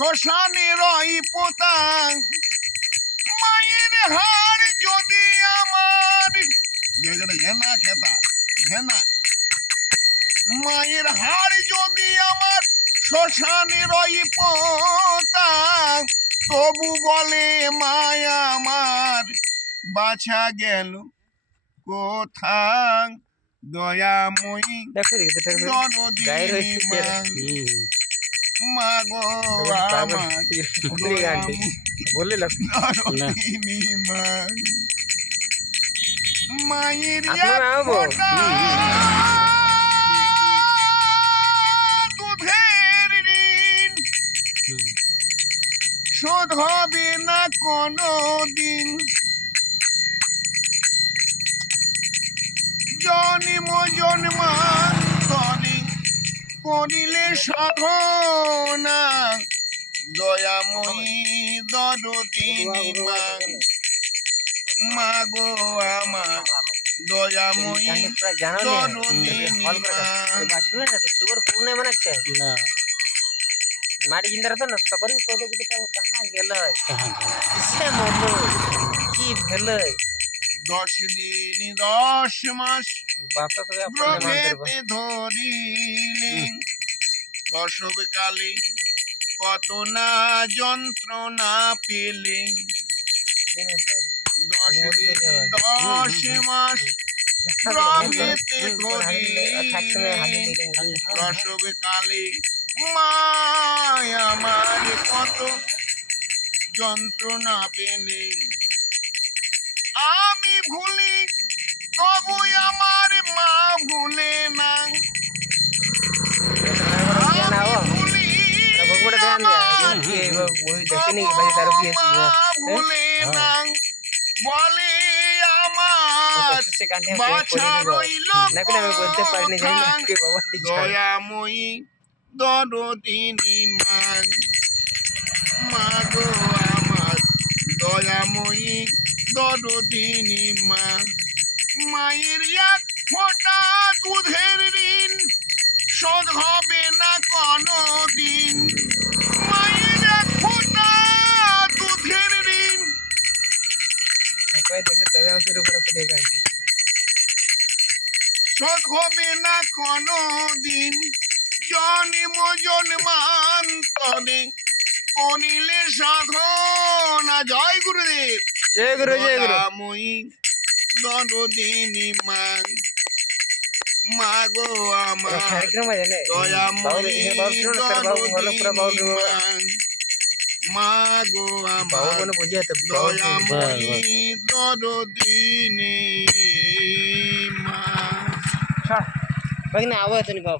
শ্মশানেরই পোতাং মায়ের হাড় যদি আমার ঘেনা খেতা ঘেনা মায়ের হাড় যদি আমার শ্মশানেরই পোতাং তবু বলে মায়া আমার বাছা গেল কোথাং দয়াময়ী দরদিনী মাগো আমার দরদিনী মা মায়ের দুধের ঋণ শোধ হবে না কোনো দিন জন্ম জন্মান্তরে করিলে সাধনা দয়াময়ী দরদিনী মা মাগো আমার দয়াময়ী দরদিনী মা मारी जिंदा रहता ना खबर को दे कि कहां गेल है इससे मोलो की भेल 10 दिन 10 মাস बाप तो अपने ব্রতেতে ধরিলে প্রসব কালে কত না যন্ত্রণা পেলে 10 দিন 10 মাস ব্রতেতে ধরিলে প্রসব কালে মায়া আমার কত যন্ত্রণা পেলে আমি ভুলি তবু আমার মা ভুলে না ভুলি ভুলে না বলে আমার বাছা রইল দয়াময়ী দরদিনী মা মাগো আমার দয়াময়ী দরদিনী মা মায়ের এক ফোঁটা দুধের ঋণ শোধ হবে না কোনো দিন মায়ের এক ফোঁটা দুধের ঋণ শোধ হবে না কোনো দিন জন্ম জন্মান্তরে করিলে সাধনা জয় গুরুদেব जय गुरु দয়াময়ী দরদিনী মা মাগো আমার দয়াময়ী দরদিনী মা মাগো আমার দয়াময়ী দরদিনী মা बघ ना आवाज